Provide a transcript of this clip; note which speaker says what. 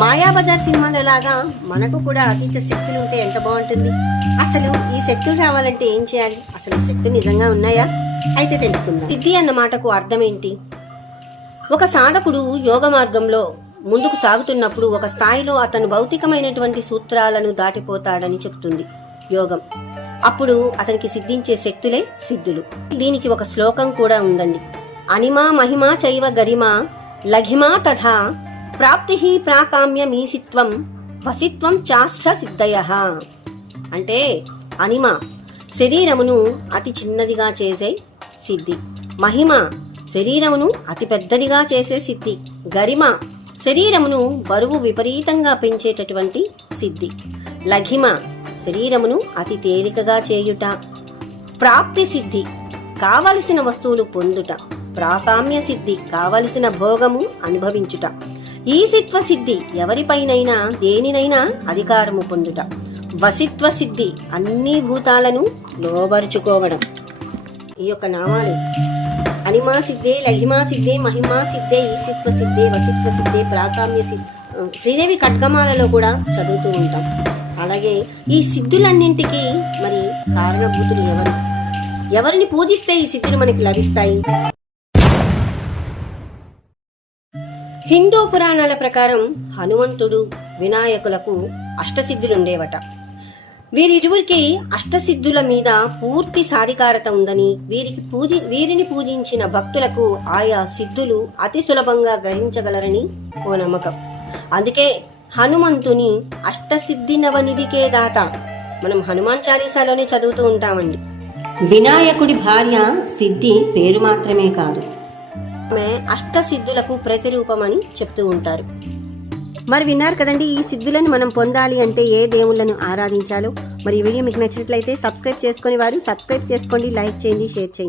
Speaker 1: మాయాబజార్ సినిమాలో లాగా మనకు కూడా అతీత శక్తులు ఉంటే ఎంత బాగుంటుంది? అసలు ఈ శక్తులు రావాలంటే ఏం చేయాలి? అసలు ఈ శక్తులు నిజంగా ఉన్నాయా? అయితే తెలుసుకుందాం. సిద్ధి అన్న మాటకు అర్థం ఏంటి? ఒక సాధకుడు యోగ మార్గంలో ముందుకు సాగుతున్నప్పుడు ఒక స్థాయిలో అతను భౌతికమైనటువంటి సూత్రాలను దాటిపోతాడని చెప్తుంది యోగం. అప్పుడు అతనికి సిద్ధించే శక్తులే సిద్ధులు. దీనికి ఒక శ్లోకం కూడా ఉందండి. అనిమా మహిమా చైవ గరిమ లఘిమా తథా ప్రాప్తి ప్రాకామ్యమీసిత్వం వసిత్వం చాష్ట సిద్ధయ. అంటే అనిమ శరీరమును అతి చిన్నదిగా చేసే సిద్ధి. మహిమ శరీరమును అతి పెద్దదిగా చేసే సిద్ధి. గరిమ శరీరమును బరువు విపరీతంగా పెంచేటటువంటి సిద్ధి. లఘిమ శరీరమును అతి తేలికగా చేయుట. ప్రాప్తి సిద్ధి కావలసిన వస్తువులు పొందుట. ప్రాకామ్య సిద్ధి కావలసిన భోగము అనుభవించుట. ఈసిత్వ సిద్ధి ఎవరిపైనైనా దేనినైనా అధికారము పొందుట. వసిత్వ సిద్ధి అన్ని భూతాలను లోబరుచుకోవడం. ఈ యొక్క నామాలు. అనిమా సిద్ధే లహిమా సిద్ధే మహిమా సిద్ధే ఈసిత్వ సిద్ధే వసిత్వ సిద్ధే ప్రాకామ్య సిద్ధి శ్రీదేవి ఖడ్గమాలలో కూడా చదువుతూ ఉంటాం. అలాగే ఈ సిద్ధులన్నింటికి మరి కారణభూతులు ఎవరు? ఎవరిని పూజిస్తే ఈ సిద్ధులు మనకి లభిస్తాయి? హిందూ పురాణాల ప్రకారం హనుమంతుడు వినాయకులకు అష్టసిద్ధులుండేవట. వీరిరువురికి అష్టసిద్ధుల మీద పూర్తి సాధికారత ఉందని వీరికి పూజి వీరిని పూజించిన భక్తులకు ఆయా సిద్ధులు అతి సులభంగా గ్రహించగలరని ఓ నమ్మకం. అందుకే హనుమంతుని అష్టసిద్ధి నవనిధికే దాత. మనం హనుమాన్ చాలీసాలోనే చదువుతూ ఉంటామండి. వినాయకుడి భార్య సిద్ధి పేరు మాత్రమే కాదు. ఆమె అష్టసిద్ధులకు ప్రతిరూపమని చెప్తూ ఉంటారు. మరి విన్నారు కదండి ఈ సిద్ధులను మనం పొందాలి అంటే ఏ దేవుళ్ళను ఆరాధించాలో? మరి ఈ వీడియో మీకు నచ్చినట్లయితే సబ్స్క్రైబ్ చేసుకొని వారు సబ్స్క్రైబ్ చేసుకోండి లైక్ చేయండి షేర్ చేయండి.